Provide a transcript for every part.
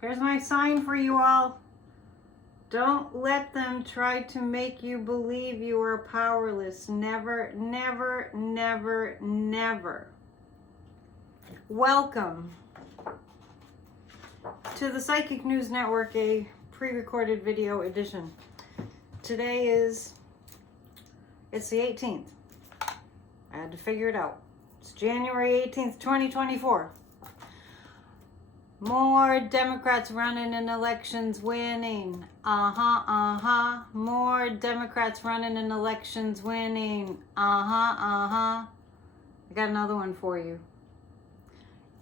Here's my sign for you all. Don't let them try to make you believe you are powerless. Never, never, never, never. Welcome to the Psychic News Network, a pre-recorded video edition. Today it's the 18th. I had to figure it out. It's January 18th, 2024. More Democrats running in elections winning. More Democrats running in elections winning. I got another one for you.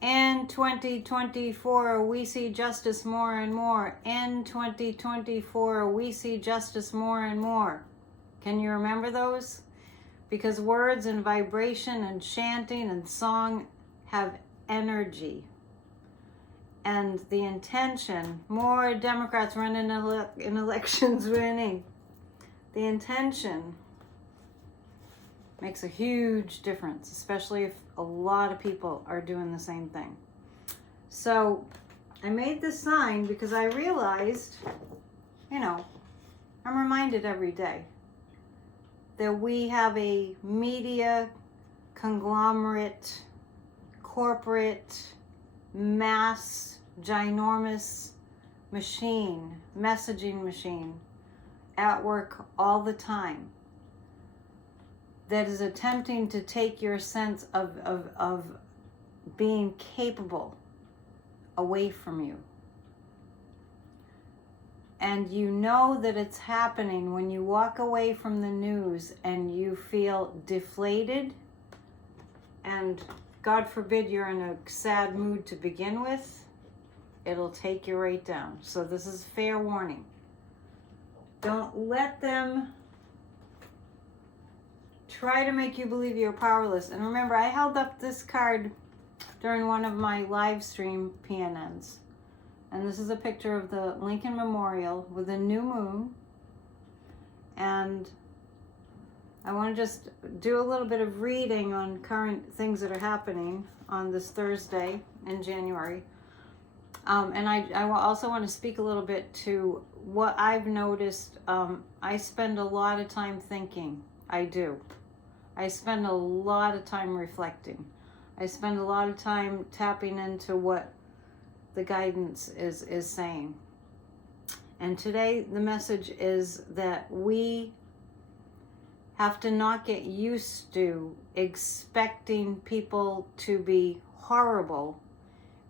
In 2024, we see justice more and more. In 2024, we see justice more and more. Can you remember those? Because words and vibration and chanting and song have energy. And the intention, more Democrats running in elections winning. The intention makes a huge difference, especially if a lot of people are doing the same thing. So I made this sign because I realized, I'm reminded every day that we have a media conglomerate, corporate, mass, ginormous messaging machine at work all the time that is attempting to take your sense of being capable away from you. And you know that it's happening when you walk away from the news and you feel deflated, and God forbid you're in a sad mood to begin with, it'll take you right down. So this is fair warning. Don't let them try to make you believe you're powerless. And remember, I held up this card during one of my live stream PNNs. And this is a picture of the Lincoln Memorial with a new moon. And I want to just do a little bit of reading on current things that are happening on this Thursday in January. And I also want to speak a little bit to what I've noticed. I spend a lot of time thinking. I do. I spend a lot of time reflecting. I spend a lot of time tapping into what the guidance is saying. And today the message is that we have to not get used to expecting people to be horrible,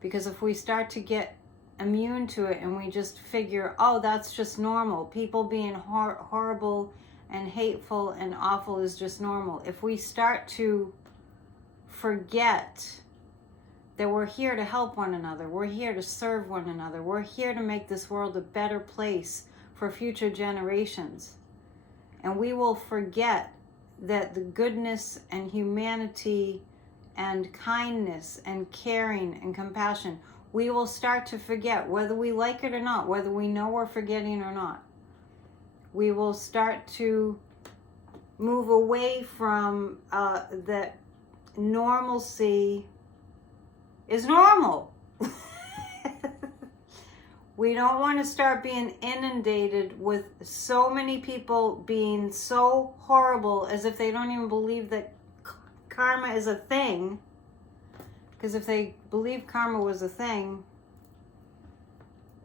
because if we start to get immune to it and we just figure, oh, that's just normal, people being horrible and hateful and awful is just normal. If we start to forget that we're here to help one another, we're here to serve one another, we're here to make this world a better place for future generations, and we will forget that the goodness and humanity and kindness and caring and compassion, we will start to forget, whether we like it or not, whether we know we're forgetting or not. We will start to move away from that normalcy is normal. We don't want to start being inundated with so many people being so horrible as if they don't even believe that karma is a thing. Because if they believe karma was a thing,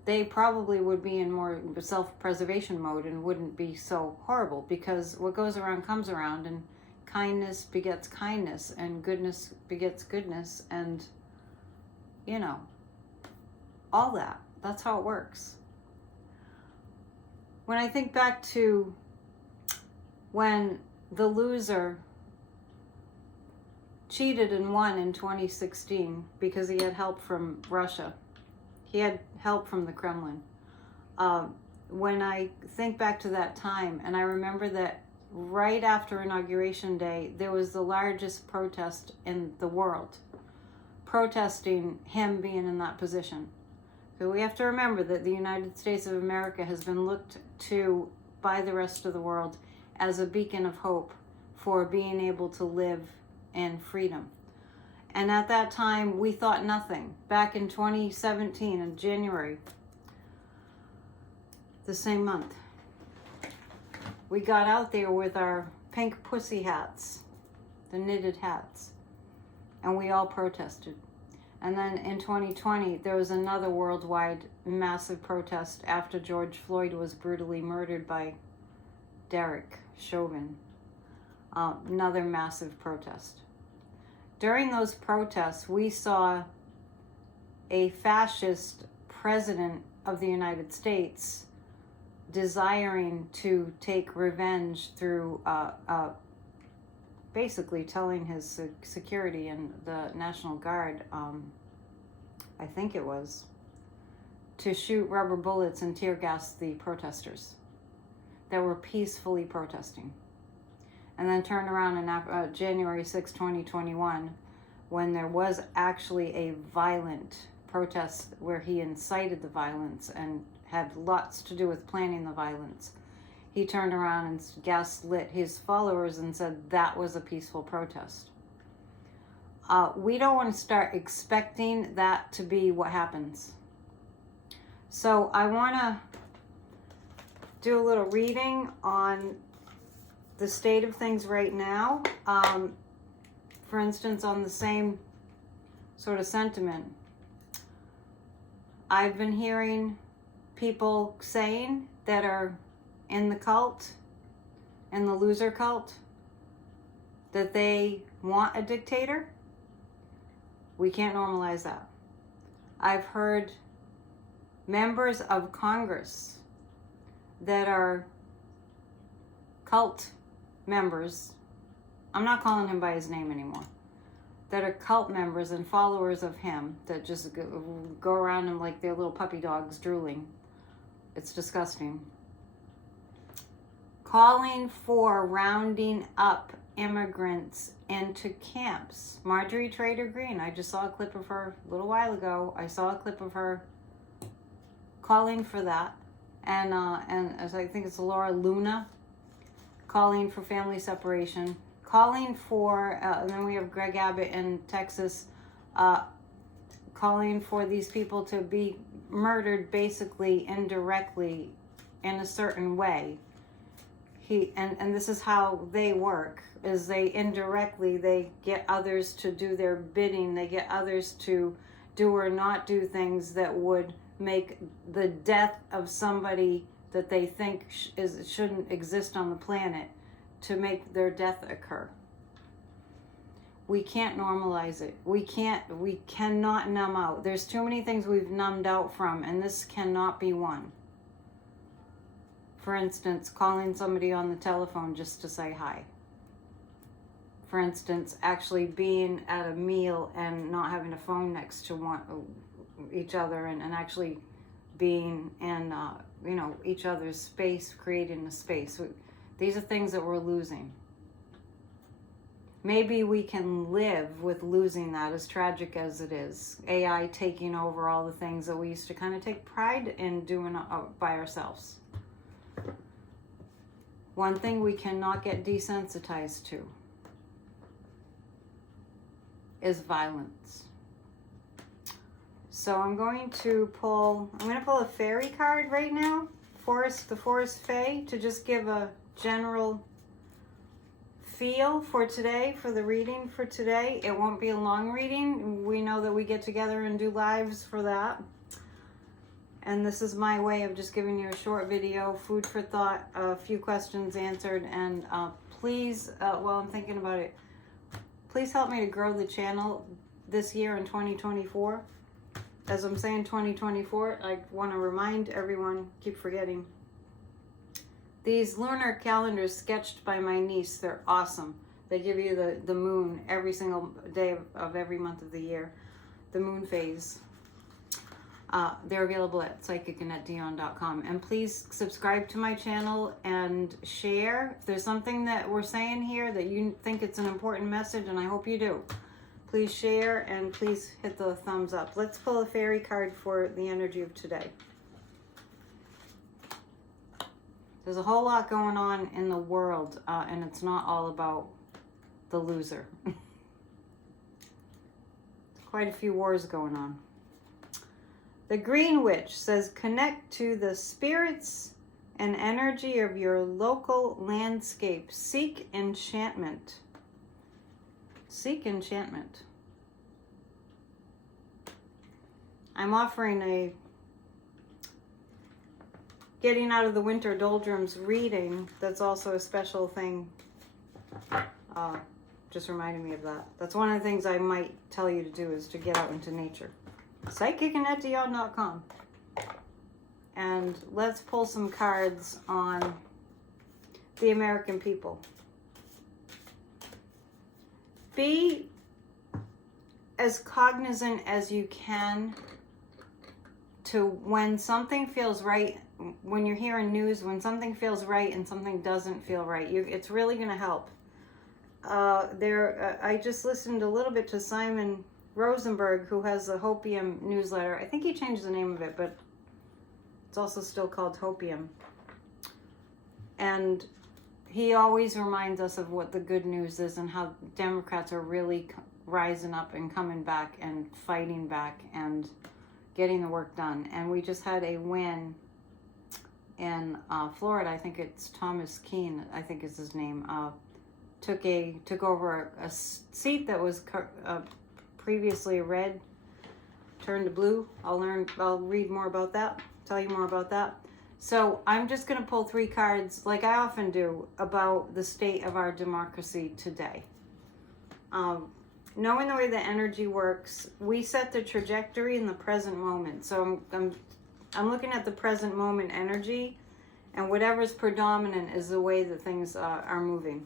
they probably would be in more self-preservation mode and wouldn't be so horrible, because what goes around comes around, and kindness begets kindness, and goodness begets goodness, and all that. That's how it works. When I think back to when the loser cheated and won in 2016 because he had help from Russia. He had help from the Kremlin. When I think back to that time, and I remember that right after Inauguration Day, there was the largest protest in the world, protesting him being in that position. So we have to remember that the United States of America has been looked to by the rest of the world as a beacon of hope for being able to live in freedom. And at that time, we thought nothing. Back in 2017, in January, the same month, we got out there with our pink pussy hats, the knitted hats, and we all protested. And then in 2020, there was another worldwide massive protest after George Floyd was brutally murdered by Derek Chauvin. Another massive protest. During those protests, we saw a fascist president of the United States desiring to take revenge through basically telling his security and the National Guard, I think it was, to shoot rubber bullets and tear gas the protesters that were peacefully protesting. And then turn around in January 6, 2021, when there was actually a violent protest where he incited the violence and had lots to do with planning the violence. He turned around and gaslit his followers and said that was a peaceful protest. We don't want to start expecting that to be what happens. So I want to do a little reading on the state of things right now. For instance, on the same sort of sentiment, I've been hearing people saying that are in the cult, in the loser cult, that they want a dictator. We can't normalize that. I've heard members of Congress that are cult members, I'm not calling him by his name anymore, that are cult members and followers of him that just go around him like they're little puppy dogs drooling. It's disgusting. Calling for rounding up immigrants into camps. Marjorie Taylor Greene, I just saw a clip of her a little while ago. I saw a clip of her calling for that. And as I think it's Laura Luna, calling for family separation, calling for, and then we have Greg Abbott in Texas, calling for these people to be murdered basically indirectly in a certain way. And this is how they work, is they indirectly, they get others to do their bidding, they get others to do or not do things that would make the death of somebody that they think shouldn't exist on the planet, to make their death occur. We can't normalize it. We cannot numb out. There's too many things we've numbed out from, and this cannot be one. For instance, calling somebody on the telephone just to say hi. For instance, actually being at a meal and not having a phone next to each other, and actually being in each other's space, creating a space. These are things that we're losing. Maybe we can live with losing that, as tragic as it is. AI taking over all the things that we used to kind of take pride in doing by ourselves. One thing we cannot get desensitized to is violence. So I'm going to pull a fairy card right now, the Forest Fae, to just give a general feel for today, for the reading for today. It won't be a long reading. We know that we get together and do lives for that. And this is my way of just giving you a short video, food for thought, a few questions answered. And please, while I'm thinking about it, please help me to grow the channel this year in 2024. As I'm saying 2024, I want to remind everyone, keep forgetting, these lunar calendars sketched by my niece, they're awesome. They give you the moon every single day of every month of the year, the moon phase. They're available at psychicannetdion.com. And please subscribe to my channel and share. If there's something that we're saying here that you think it's an important message, and I hope you do, please share and please hit the thumbs up. Let's pull a fairy card for the energy of today. There's a whole lot going on in the world, and it's not all about the loser. quite a few wars going on. The Green Witch says, connect to the spirits and energy of your local landscape. Seek enchantment. Seek enchantment. I'm offering a getting out of the winter doldrums reading. That's also a special thing. Just reminded me of that. That's one of the things I might tell you to do, is to get out into nature. PsychicAndetDeon.com. And let's pull some cards on the American people. Be as cognizant as you can to when something feels right, when you're hearing news, when something feels right and something doesn't feel right. It's really going to help. I just listened a little bit to Simon Rosenberg, who has the Hopium newsletter. I think he changed the name of it, but it's also still called Hopium. And he always reminds us of what the good news is and how Democrats are really rising up and coming back and fighting back and getting the work done. And we just had a win in Florida. I think it's Thomas Keene, I think is his name. Took over a seat that was previously red, turned to blue. I'll read more about that, tell you more about that. So I'm just going to pull 3 cards, like I often do, about the state of our democracy today. Knowing the way the energy works, we set the trajectory in the present moment. So I'm looking at the present moment energy, and whatever's predominant is the way that things are moving.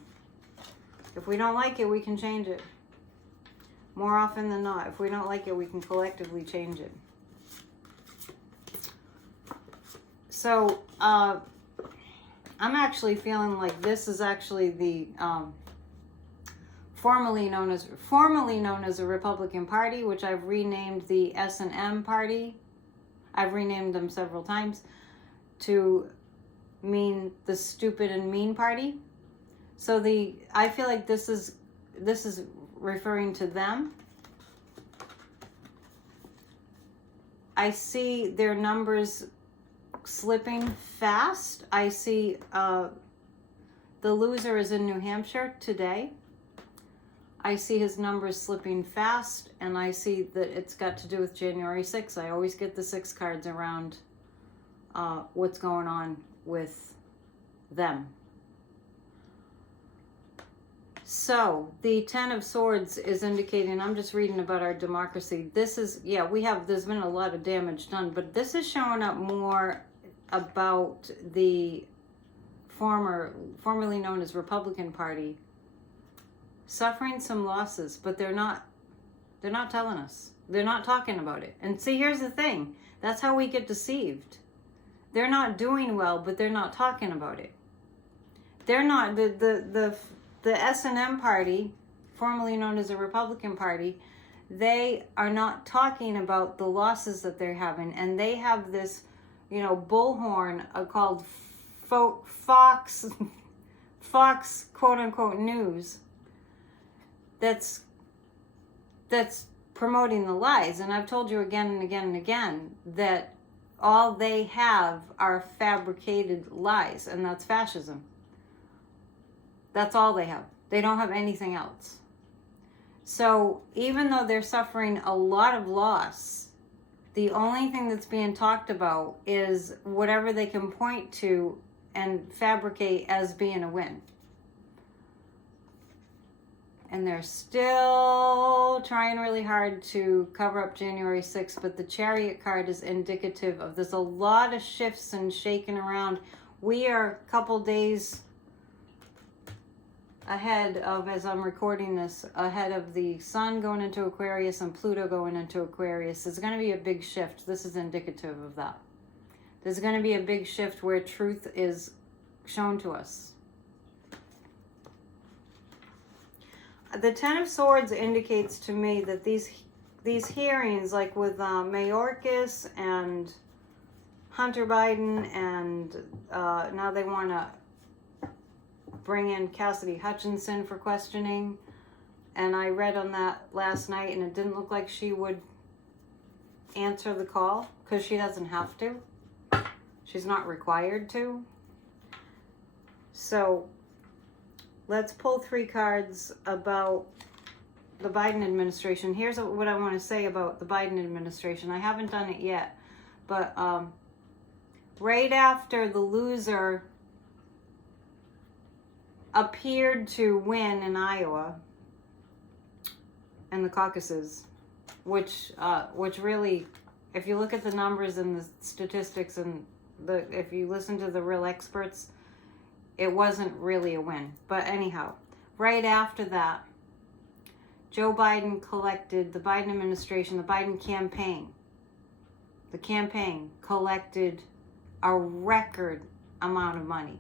If we don't like it, we can change it. More often than not, if we don't like it, we can collectively change it. So, I'm actually feeling like this is actually the formerly known as a Republican Party, which I've renamed the S&M Party. I've renamed them several times to mean the stupid and mean party. So I feel like this is referring to them. I see their numbers slipping fast. I see the loser is in New Hampshire today. I see his numbers slipping fast, and I see that it's got to do with January 6th. I always get the 6 cards around what's going on with them. So the 10 of Swords is indicating, I'm just reading about our democracy. This is, there's been a lot of damage done, but this is showing up more about the formerly known as Republican Party suffering some losses, but they're not telling us. They're not talking about it. And see, here's the thing. That's how we get deceived. They're not doing well, but they're not talking about it. They're not, the S&M Party, formerly known as the Republican Party, they are not talking about the losses that they're having. And they have this, bullhorn called Fox, quote unquote, news that's promoting the lies. And I've told you again and again and again that all they have are fabricated lies, and that's fascism. That's all they have. They don't have anything else. So even though they're suffering a lot of loss, the only thing that's being talked about is whatever they can point to and fabricate as being a win. And they're still trying really hard to cover up January 6th, but the Chariot card is indicative of there's a lot of shifts and shaking around. We are a couple days ahead of, as I'm recording this, ahead of the Sun going into Aquarius and Pluto going into Aquarius. There's going to be a big shift. This is indicative of that. There's going to be a big shift where truth is shown to us. The 10 of Swords indicates to me that these hearings, like with Mayorkas and Hunter Biden, and now they want to bring in Cassidy Hutchinson for questioning, and I read on that last night, and it didn't look like she would answer the call because she doesn't have to. She's not required to. So let's pull 3 cards about the Biden administration. Here's what I want to say about the Biden administration. I haven't done it yet, but right after the loser appeared to win in Iowa and the caucuses, which really, if you look at the numbers and the statistics and if you listen to the real experts, it wasn't really a win. But anyhow, right after that, Joe Biden collected, the Biden administration, the Biden campaign, the campaign collected a record amount of money.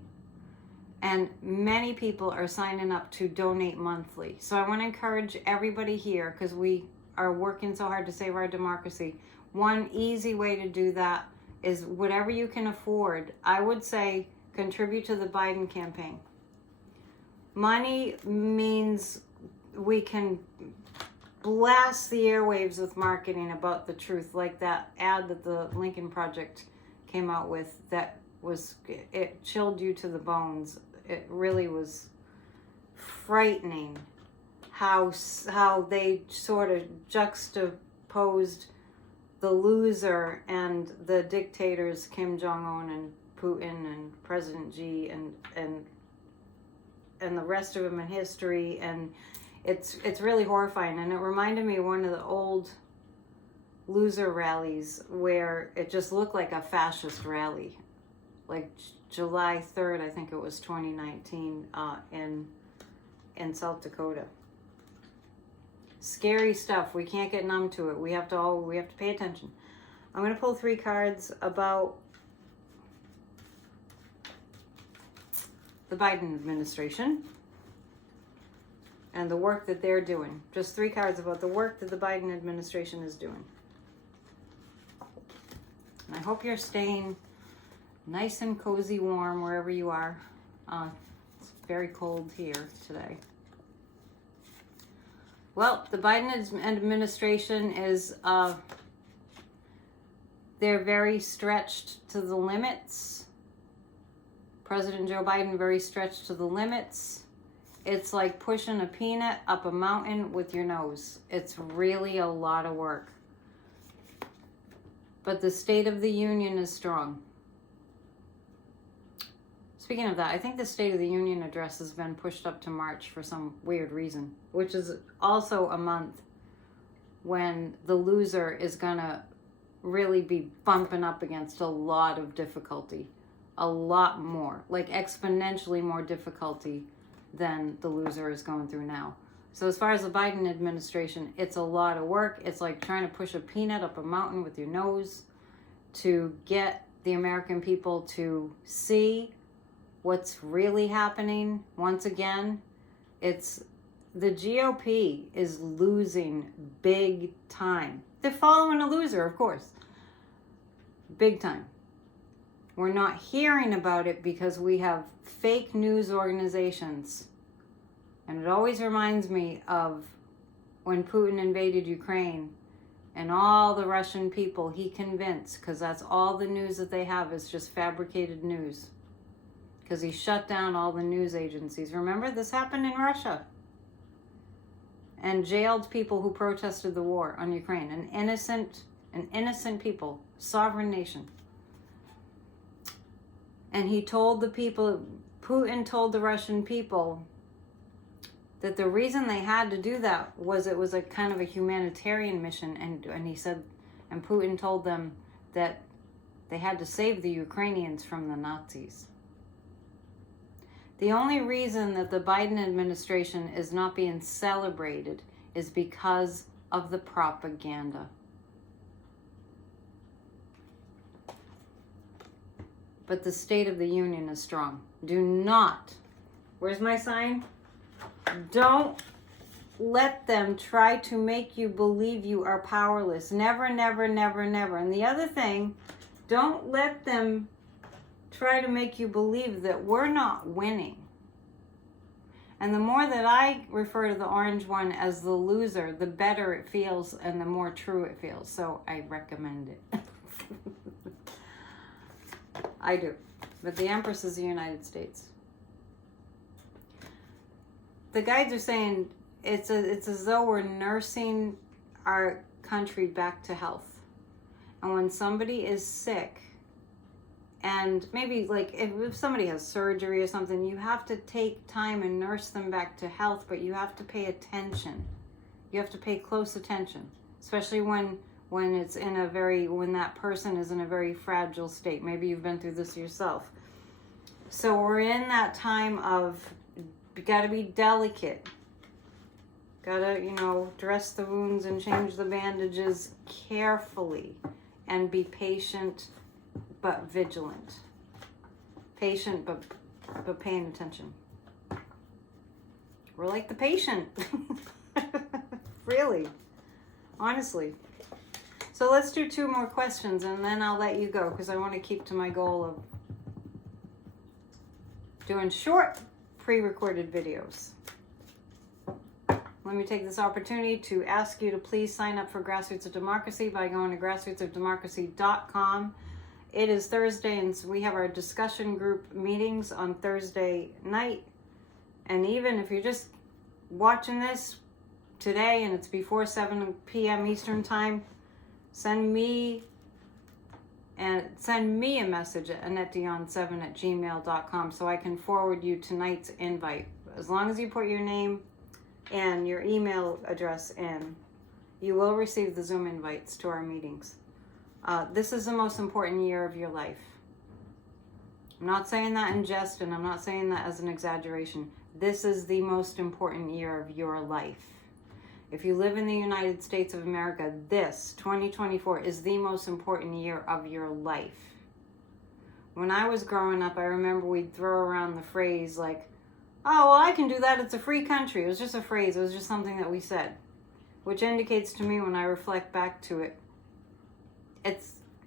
And many people are signing up to donate monthly. So I want to encourage everybody here, because we are working so hard to save our democracy. One easy way to do that is whatever you can afford. I would say contribute to the Biden campaign. Money means we can blast the airwaves with marketing about the truth, like that ad that the Lincoln Project came out with that was, it chilled you to the bones. It really was frightening how they sort of juxtaposed the loser and the dictators, Kim Jong-un and Putin and President Xi and the rest of them in history, and it's really horrifying. And it reminded me of one of the old loser rallies where it just looked like a fascist rally, like July 3rd, I think it was 2019, in South Dakota. Scary stuff. We can't get numb to it. We have to pay attention. I'm going to pull 3 cards about the Biden administration and the work that they're doing. Just 3 cards about the work that the Biden administration is doing. And I hope you're staying nice and cozy warm wherever you are. It's very cold here today. Well, the Biden administration is, they're very stretched to the limits. President Joe Biden very stretched to the limits. It's like pushing a peanut up a mountain with your nose. It's really a lot of work. But the State of the Union is strong. Speaking of that, I think the State of the Union address has been pushed up to March for some weird reason, which is also a month when the loser is going to really be bumping up against a lot of difficulty. A lot more, like exponentially more difficulty than the loser is going through now. So as far as the Biden administration, it's a lot of work. It's like trying to push a peanut up a mountain with your nose to get the American people to see what's really happening. Once again, it's the GOP is losing big time. They're following a loser, of course. Big time. We're not hearing about it because we have fake news organizations. And it always reminds me of when Putin invaded Ukraine and all the Russian people he convinced, because that's all the news that they have is just fabricated news. Because he shut down all the news agencies. Remember, this happened in Russia. And jailed people who protested the war on Ukraine. An innocent people, sovereign nation. And he told the people, Putin told the Russian people that the reason they had to do that was it was a kind of a humanitarian mission. And he said, and Putin told them that they had to save the Ukrainians from the Nazis. The only reason that the Biden administration is not being celebrated is because of the propaganda. But the State of the Union is strong. Do not, where's my sign? Don't let them try to make you believe you are powerless. Never, never, never, never. And the other thing, don't let them try to make you believe that we're not winning. And the more that I refer to the orange one as the loser, the better it feels and the more true it feels. So I recommend it. I do. But the Empress is the United States. The guides are saying it's as though we're nursing our country back to health. And when somebody is sick, and maybe like if somebody has surgery or something, you have to take time and nurse them back to health, but you have to pay attention. You have to pay close attention, especially when it's in a when that person is in a very fragile state. Maybe you've been through this yourself. So we're in that time of, you gotta be delicate. Gotta, dress the wounds and change the bandages carefully and be patient but vigilant. Patient but paying attention. We're like the patient. Really. Honestly. So let's do 2 more questions and then I'll let you go because I want to keep to my goal of doing short pre-recorded videos. Let me take this opportunity to ask you to please sign up for Grassroots of Democracy by going to grassrootsofdemocracy.com. It is Thursday and so we have our discussion group meetings on Thursday night. And even if you're just watching this today and it's before 7 p.m. Eastern time, send me a message at AnnetteDion7@gmail.com so I can forward you tonight's invite. As long as you put your name and your email address in, you will receive the Zoom invites to our meetings. This is the most important year of your life. I'm not saying that in jest, and I'm not saying that as an exaggeration. This is the most important year of your life. If you live in the United States of America, this 2024 is the most important year of your life. When I was growing up, I remember we'd throw around the phrase like, oh, well, I can do that. It's a free country. It was just a phrase. It was just something that we said, which indicates to me when I reflect back to it,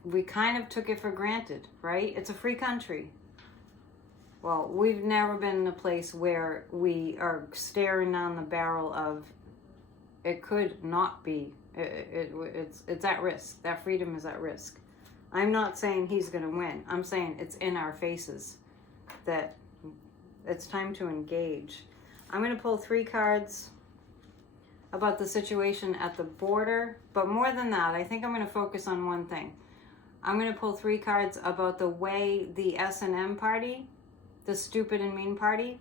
we kind of took it for granted, right? It's a free country. Well, we've never been in a place where we are staring down the barrel of it could not be. It's at risk. That freedom is at risk. I'm not saying he's going to win. I'm saying it's in our faces that it's time to engage. I'm going to pull 3 cards about the situation at the border. But more than that, I think I'm going to focus on one thing. I'm going to pull 3 cards about the way the S&M party, the stupid and mean party,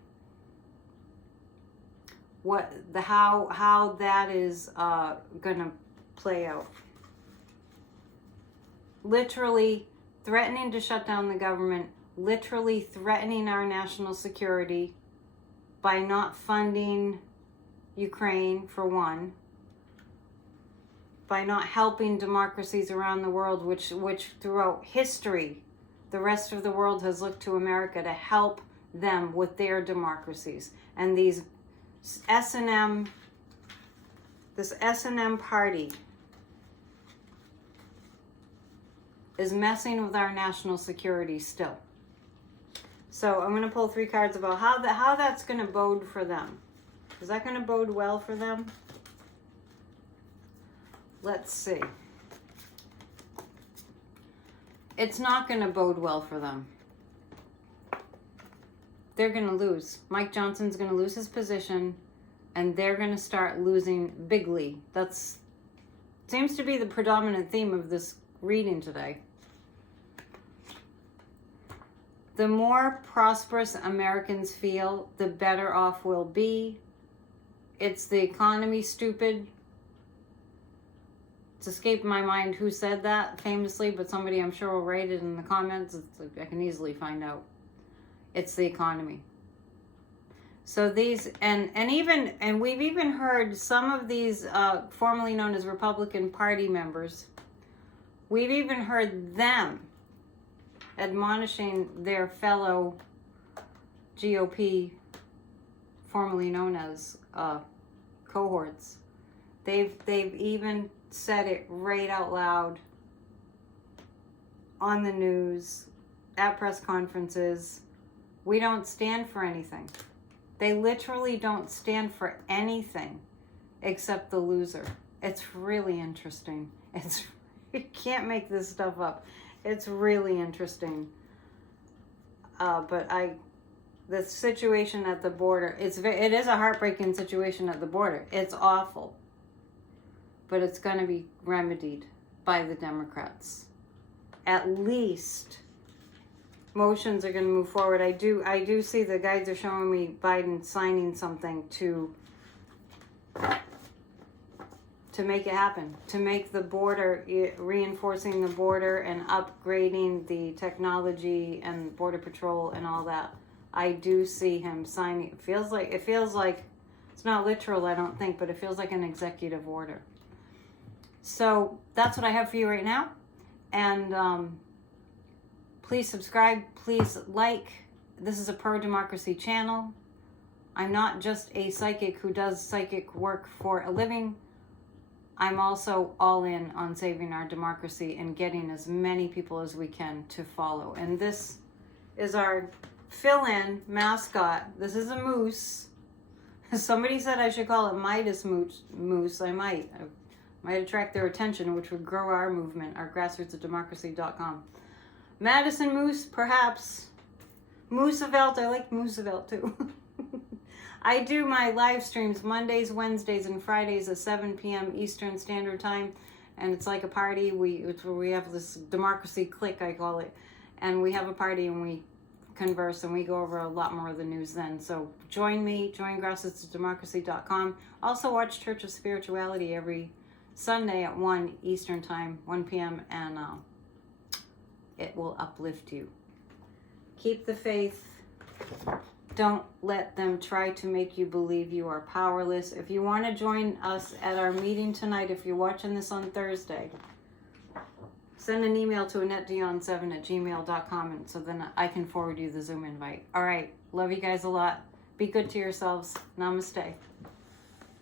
how that is gonna play out. Literally threatening to shut down the government, literally threatening our national security by not funding Ukraine, for one, by not helping democracies around the world, which throughout history, the rest of the world has looked to America to help them with their democracies. And these S&M party is messing with our national security still. So I'm going to pull 3 cards about how that's going to bode for them. Is that going to bode well for them? Let's see. It's not going to bode well for them. They're going to lose. Mike Johnson's going to lose his position, and they're going to start losing bigly. That's seems to be the predominant theme of this reading today. The more prosperous Americans feel, the better off we'll be. It's the economy, stupid. It's escaped my mind who said that famously, but somebody I'm sure will write it in the comments. I can easily find out. It's the economy. So these, and we've even heard some of these formerly known as Republican Party members, we've even heard them admonishing their fellow GOP, formerly known as cohorts. They've even said it right out loud on the news, at press conferences. We don't stand for anything. They literally don't stand for anything except the loser. It's really interesting. You can't make this stuff up. It's really interesting. But the situation at the border, it is a heartbreaking situation at the border. It's awful. But it's going to be remedied by the Democrats. At least motions are going to move forward. I do see the guides are showing me Biden signing something to make it happen, to make the border, reinforcing the border and upgrading the technology and border patrol and all that. I do see him signing. It feels like it's not literal, I don't think, but it feels like an executive order. So that's what I have for you right now. And please subscribe, please like. This is a pro-democracy channel. I'm not just a psychic who does psychic work for a living. I'm also all in on saving our democracy and getting as many people as we can to follow. And this is our fill-in mascot. This is a moose. Somebody said I should call it Midas Moose. I might attract their attention, which would grow our movement, our grassrootsofdemocracy.com. Madison Moose, perhaps. Moosevelt, I like Moosevelt too. I do my live streams Mondays, Wednesdays, and Fridays at 7 p.m. Eastern Standard Time. And it's like a party. We have this democracy clique, I call it. And we have a party and we converse and we go over a lot more of the news then. So join me, join grassrootsofdemocracy.com. Also watch Church of Spirituality every Sunday at 1 Eastern Time, 1 p.m. And it will uplift you. Keep the faith. Don't let them try to make you believe you are powerless. If you want to join us at our meeting tonight, if you're watching this on Thursday, send an email to AnnetteDion7@gmail.com, and so then I can forward you the Zoom invite. All right. Love you guys a lot. Be good to yourselves. Namaste.